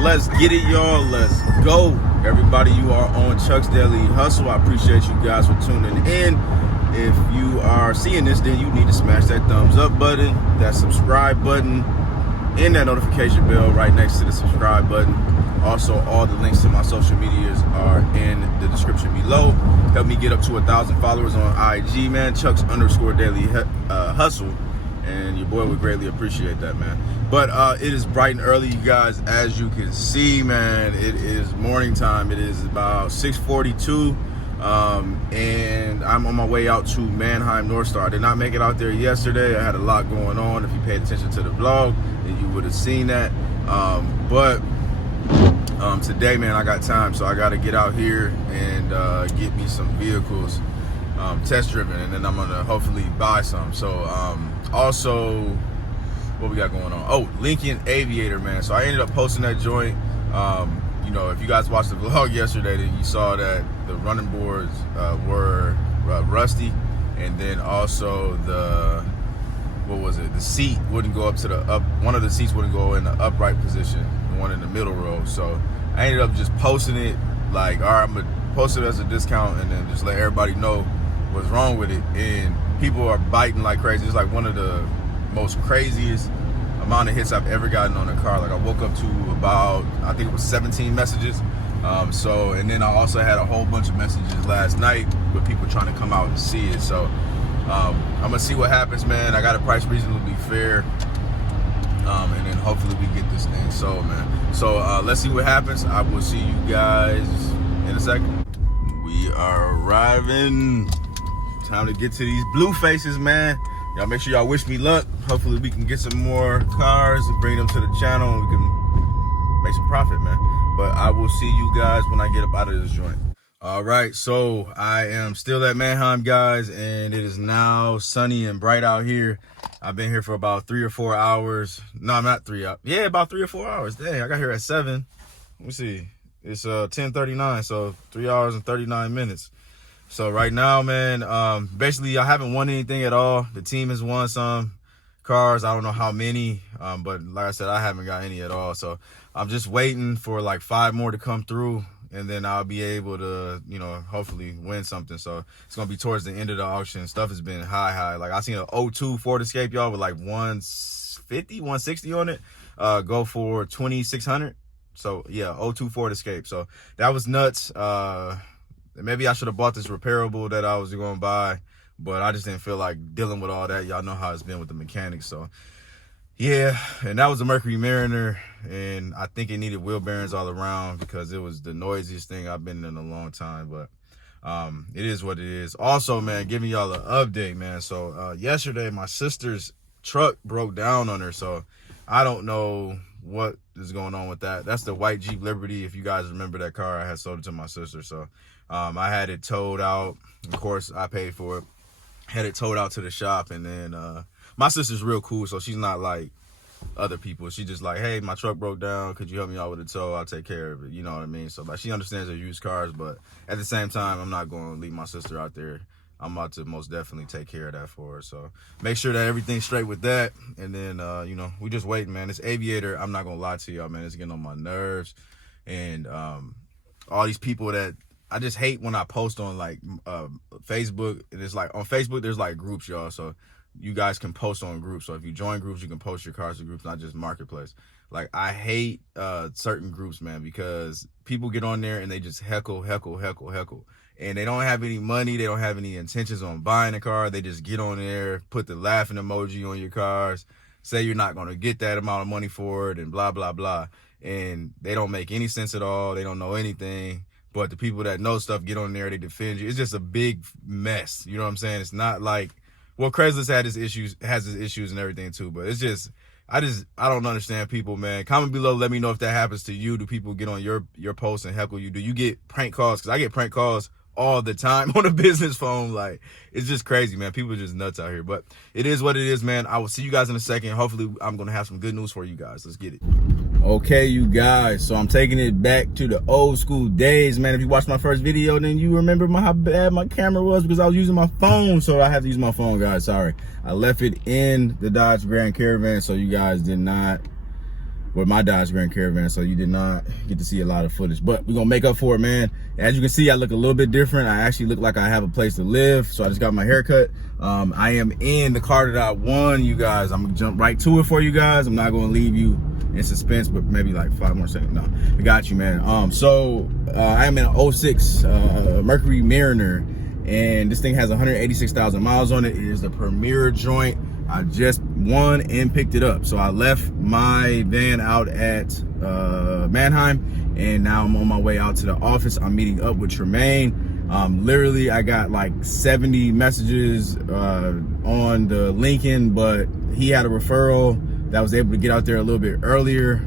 let's get it, y'all. Let's go. Everybody, you are on Chuck's Daily Hustle. I appreciate you guys for tuning in. If you are seeing this, then you need to smash that thumbs up button, that subscribe button, and that notification bell right next to the subscribe button. Also, all the links to my social medias are in the description below. Help me get up to 1,000 followers on IG, man. Chuck's_Daily Hustle. And your boy would greatly appreciate that, man. But it is bright and early, you guys. As you can see, man, it is morning time. It is about 6:42, and I'm on my way out to Manheim North Star. I did not make it out there yesterday. I had a lot going on. If you paid attention to the vlog, then you would have seen that. But today, man, I got time, so I got to get out here and get me some vehicles test driven, and then I'm gonna hopefully buy some. So also, what we got going on? Oh, Lincoln Aviator, man. So I ended up posting that joint. You know, if you guys watched the vlog yesterday, then you saw that the running boards were rusty, and then also the the seat wouldn't go up to the up. One of the seats wouldn't go in the upright position, the one in the middle row. So I ended up just posting it like, all right, I'm gonna post it as a discount, and then just let everybody know what's wrong with it. And people are biting like crazy. It's like one of the most craziest amount of hits I've ever gotten on a car. Like I woke up to about, I think it was 17 messages. And then I also had a whole bunch of messages last night with people trying to come out and see it. So I'm gonna see what happens, man. I got a price reasonably fair, and then hopefully we get this thing sold, man. So let's see what happens. I will see you guys in a second. We are arriving. Time to get to these blue faces, man. Y'all make sure y'all wish me luck. Hopefully we can get some more cars and bring them to the channel, and we can make some profit, man. But I will see you guys when I get up out of this joint. All right, so I am still at Manheim, guys, and it is now sunny and bright out here. I've been here for about 3 or 4 hours. No, I'm not 3 hours. Yeah, about 3 or 4 hours. Dang, I got here at 7. Let me see. It's 10:39, so 3 hours and 39 minutes. So right now, man, basically I haven't won anything at all. The team has won some cars. I don't know how many, but like I said, I haven't got any at all. So I'm just waiting for like 5 more to come through, and then I'll be able to, you know, hopefully win something. So it's going to be towards the end of the auction. Stuff has been high. Like I seen an 02 Ford Escape, y'all, with like 150, 160 on it, go for 2,600. So yeah, 02 Ford Escape. So that was nuts. Maybe I should have bought this repairable that I was going to buy, but I just didn't feel like dealing with all that. Y'all know how it's been with the mechanics. So yeah, and that was a Mercury Mariner, and I think it needed wheel bearings all around because it was the noisiest thing I've been in a long time. But it is what it is. Also, man, giving y'all an update, man. So yesterday my sister's truck broke down on her, so I don't know what is going on with that. That's the white Jeep Liberty. If you guys remember that car, I had sold it to my sister. So I had it towed out. Of course, I paid for it. Had it towed out to the shop, and then my sister's real cool, so she's not like other people. She just like, hey, my truck broke down. Could you help me out with the tow? I'll take care of it. You know what I mean? So like, she understands they're used cars, but at the same time, I'm not going to leave my sister out there. I'm about to most definitely take care of that for her. So make sure that everything's straight with that. And then, you know, we just waiting, man. This Aviator, I'm not going to lie to y'all, man. It's getting on my nerves. And all these people that I just hate when I post on like Facebook. And it's like on Facebook, there's like groups, y'all. So you guys can post on groups. So if you join groups, you can post your cars to groups, not just Marketplace. Like I hate certain groups, man, because people get on there and they just heckle. And they don't have any money. They don't have any intentions on buying a car. They just get on there, put the laughing emoji on your cars, say you're not going to get that amount of money for it, and blah, blah, blah. And they don't make any sense at all. They don't know anything. But the people that know stuff get on there, they defend you. It's just a big mess. You know what I'm saying? It's not like, well, Craigslist has its issues and everything too. But it's just, I don't understand people, man. Comment below. Let me know if that happens to you. Do people get on your posts and heckle you? Do you get prank calls? Because I get prank calls all the time on a business phone. Like, it's just crazy, man. People are just nuts out here. But it is what it is, man. I will see you guys in a second. Hopefully I'm gonna have some good news for you guys. Let's get it. Okay, you guys, so I'm taking it back to the old school days, man. If you watched my first video, then you remember how bad my camera was because I was using my phone. So I had to use my phone, guys. Sorry, I left it in the Dodge Grand Caravan, so you guys did not with my Dodge Grand Caravan, so you did not get to see a lot of footage, but we're gonna make up for it, man. As you can see, I look a little bit different. I actually look like I have a place to live, so I just got my haircut. I am in the car that I won, you guys. I'm gonna jump right to it for you guys. I'm not gonna leave you in suspense, but maybe like 5 more seconds. No, I got you, man. I am in an 06 Mercury Mariner, and this thing has 186,000 miles on it. It is the premier joint. I just won and picked it up. So I left my van out at Manheim, and now I'm on my way out to the office. I'm meeting up with Tremaine. Literally, I got like 70 messages on the Lincoln, but he had a referral that was able to get out there a little bit earlier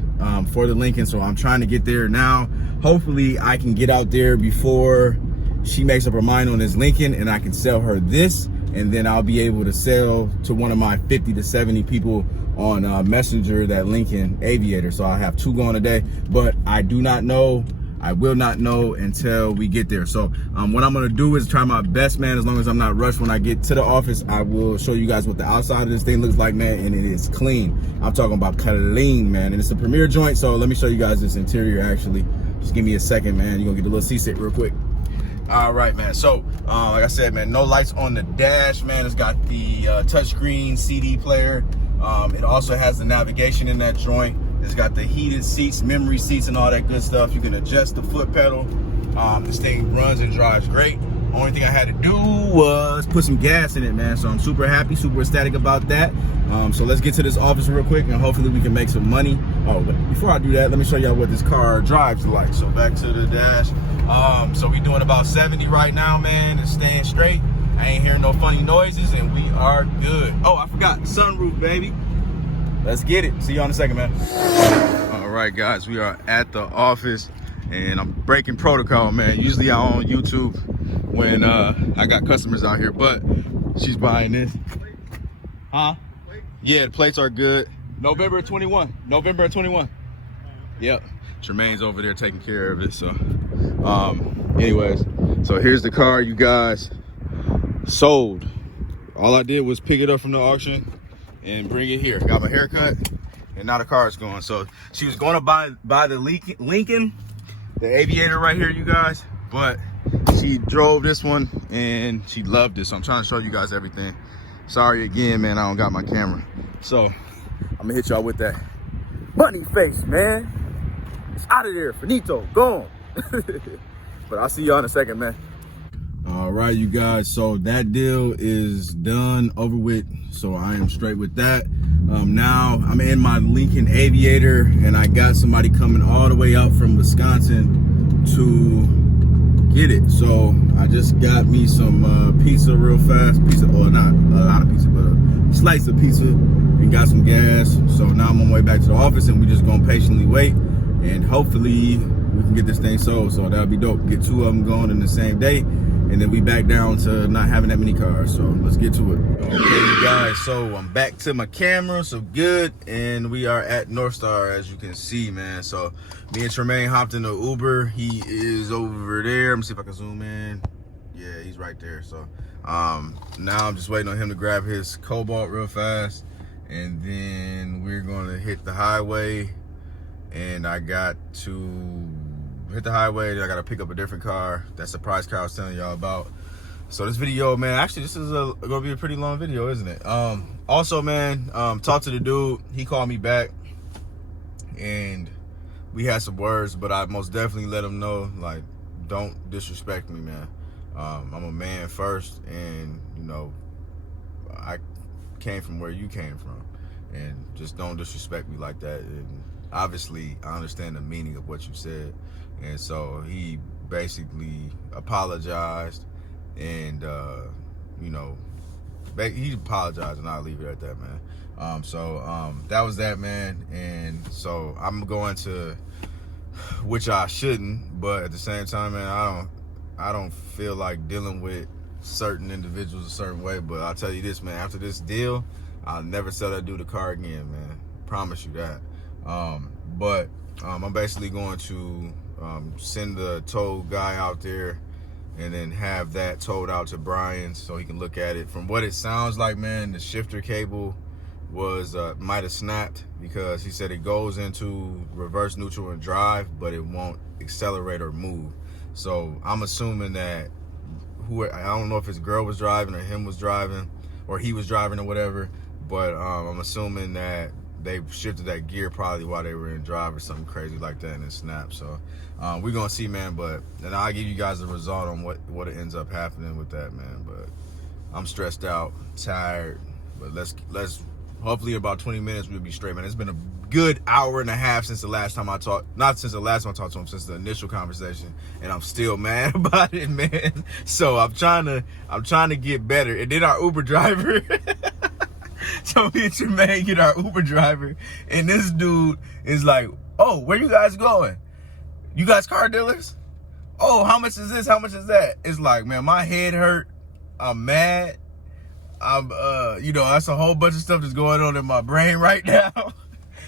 for the Lincoln. So I'm trying to get there now. Hopefully I can get out there before she makes up her mind on this Lincoln, and I can sell her this, and then I'll be able to sell to one of my 50 to 70 people on Messenger that Lincoln Aviator. So I have 2 going today, but I do not know. I will not know until we get there. So what I'm gonna do is try my best, man. As long as I'm not rushed when I get to the office, I will show you guys what the outside of this thing looks like, man, and it is clean. I'm talking about clean, man, and it's a premier joint. So let me show you guys this interior, actually. Just give me a second, man. You're gonna get a little seasick real quick. All right, man. So like I said, man, no lights on the dash, man. It's got the touchscreen CD player. It also has the navigation in that joint. It's got the heated seats, memory seats, and all that good stuff. You can adjust the foot pedal. This thing runs and drives great. Only thing I had to do was put some gas in it, man. So I'm super happy, super ecstatic about that. So let's get to this office real quick, and hopefully we can make some money. Oh, but before I do that, let me show y'all what this car drives like. So back to the dash. So we doing about 70 right now, man. It's staying straight. I ain't hearing no funny noises, and we are good. Oh, I forgot, sunroof, baby. Let's get it. See you in a second, man. All right, guys, we are at the office, and I'm breaking protocol, man. Usually I'm on YouTube when I got customers out here, but she's buying this. Huh? Yeah, the plates are good. November 21. November 21. Yep. Tremaine's over there taking care of it. So, anyways, so here's the car, you guys. Sold. All I did was pick it up from the auction and bring it here. Got my haircut, and now the car is going. So she was going to buy the Lincoln, the Aviator right here, you guys, but she drove this one and she loved it. So I'm trying to show you guys everything. Sorry again, man, I don't got my camera. So I'm gonna hit y'all with that money face, man. It's out of there, finito, gone. But I'll see y'all in a second, man. All right, you guys, so that deal is done, over with. So I am straight with that. Now I'm in my Lincoln Aviator, and I got somebody coming all the way out from Wisconsin to get it. So I just got me some pizza real fast. Pizza, or not a lot of pizza, but a slice of pizza, and got some gas. So now I'm on my way back to the office, and we just gonna patiently wait, and hopefully we can get this thing sold. So that'll be dope. Get 2 of them going in the same day, and then we back down to not having that many cars. So let's get to it. Okay, you guys, so I'm back to my camera, so good, and we are at North Star, as you can see, man. So me and Tremaine hopped in the Uber. He is over there. Let me see if I can zoom in. Yeah, he's right there. So now I'm just waiting on him to grab his Cobalt real fast, and then we're gonna hit the highway. And I got to hit the highway, then I gotta pick up a different car. That surprise car I was telling y'all about. So this video, man, actually this is gonna be a pretty long video, isn't it? Also, man, talked to the dude. He called me back, and we had some words, but I most definitely let him know, like, don't disrespect me, man. I'm a man first, and you know, I came from where you came from, and just don't disrespect me like that. And obviously I understand the meaning of what you said. And so he basically apologized, and you know, he apologized, and I'll leave it at that, man. That was that, man. And so I'm going to, which I shouldn't, but at the same time, man, I don't feel like dealing with certain individuals a certain way. But I'll tell you this, man, after this deal, I'll never sell that dude a car again, man. Promise you that. I'm basically going to send the tow guy out there, and then have that towed out to Brian so he can look at it. From what it sounds like, man, the shifter cable was might have snapped, because he said it goes into reverse, neutral, and drive, but it won't accelerate or move. So I'm assuming that I don't know if his girl was driving or him was driving or he was driving or whatever, but I'm assuming that they shifted that gear probably while they were in drive or something crazy like that, and it snapped. So we're gonna see, man. But and I'll give you guys the result on what it ends up happening with that, man. But I'm stressed out, tired. But let's hopefully in about 20 minutes we'll be straight, man. It's been a good hour and a half since the last time I talked. Not since the last time I talked to him, since the initial conversation, and I'm still mad about it, man. So I'm trying to get better. And then our Uber driver. So me and Tremaine get our Uber driver, and this dude is like, "Oh, where you guys going? You guys car dealers? Oh, how much is this? How much is that?" It's like, man, my head hurt. I'm mad. I'm, that's a whole bunch of stuff that's going on in my brain right now,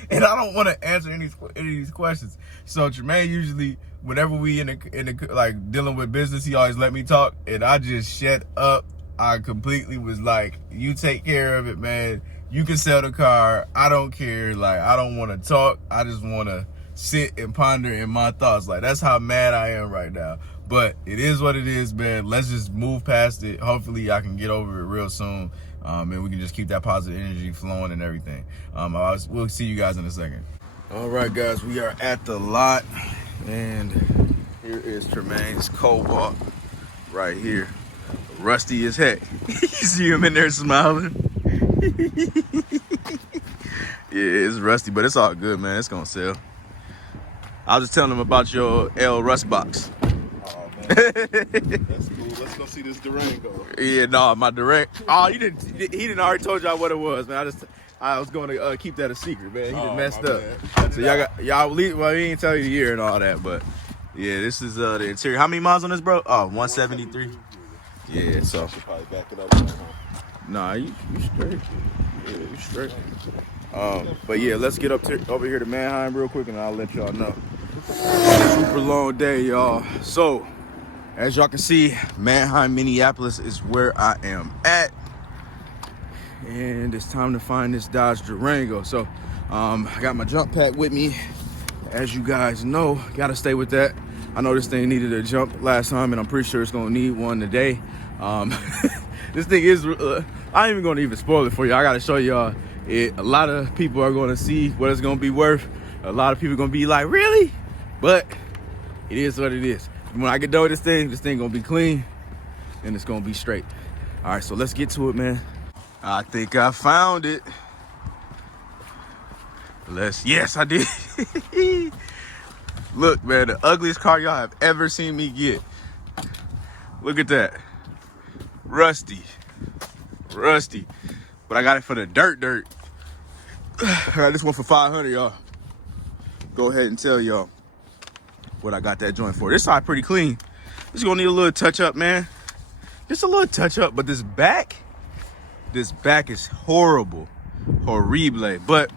and I don't want to answer any of these questions. So Tremaine usually, whenever we in the like dealing with business, he always let me talk, and I just shut up. I completely was like, you take care of it, man. You can sell the car. I don't care. Like, I don't want to talk. I just want to sit and ponder in my thoughts. Like, that's how mad I am right now. But it is what it is, man. Let's just move past it. Hopefully, I can get over it real soon. And we can just keep that positive energy flowing and everything. We'll see you guys in a second. All right, guys. We are at the lot. And here is Tremaine's Cobalt right here. Rusty as heck. You see him in there smiling. Yeah, it's rusty, but it's all good, man. It's gonna sell. I was just telling him about your L Rust box. Oh, man. That's cool. Let's go see this Durango. Yeah, no, my Durango. Oh, he didn't already told y'all what it was, man. I was going to keep that a secret, man. He just messed up. So y'all leave. Well, he didn't tell you the year and all that, but yeah, this is the interior. How many miles on this, bro? Oh, 173. Yeah, so. I should probably back it up now. Nah, you straight. Yeah, you straight. But yeah, let's get over here to Manheim real quick, and I'll let y'all know. Super long day, y'all. So, as y'all can see, Manheim, Minneapolis is where I am at. And it's time to find this Dodge Durango. So, I got my jump pack with me. As you guys know, gotta stay with that. I know this thing needed a jump last time, and I'm pretty sure it's gonna need one today. This thing is, I ain't even gonna even spoil it for you. I gotta show y'all it. A lot of people are gonna see what it's gonna be worth. A lot of people are gonna be like, really? But it is what it is. When I get done with this thing gonna be clean, and it's gonna be straight. All right, so let's get to it, man. I think I found it. Yes, I did. Look, man, the ugliest car y'all have ever seen me get. Look at that. Rusty. But I got it for the dirt. I got this one for $500, y'all. Go ahead and tell y'all what I got that joint for. This side pretty clean. This is gonna need a little touch up, man. Just a little touch up, but this back is horrible. Horrible. But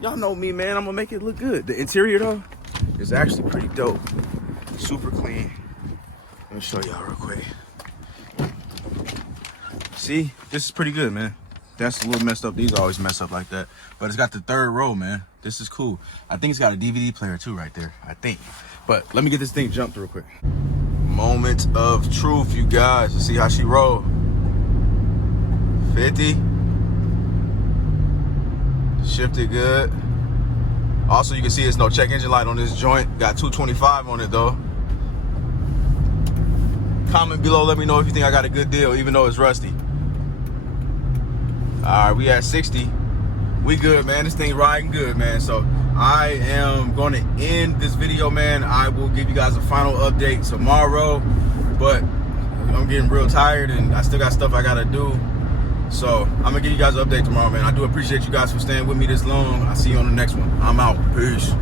y'all know me, man. I'm gonna make it look good. The interior, though, is actually pretty dope. Super clean. Let me show y'all real quick. See, this is pretty good, man. That's a little messed up. These always mess up like that. But it's got the third row, man. This is cool. I think it's got a DVD player too right there. I think. But let me get this thing jumped real quick. Moment of truth, you guys. You see how she rolled? 50. Shifted good. Also, you can see there's no check engine light on this joint. Got 225 on it though. Comment below, let me know if you think I got a good deal, even though it's rusty. All right, we at 60. We good, man. This thing riding good, man. So I am going to end this video, man. I will give you guys a final update tomorrow, but I'm getting real tired and I still got stuff I got to do. So I'm going to give you guys an update tomorrow, man. I do appreciate you guys for staying with me this long. I'll see you on the next one. I'm out. Peace.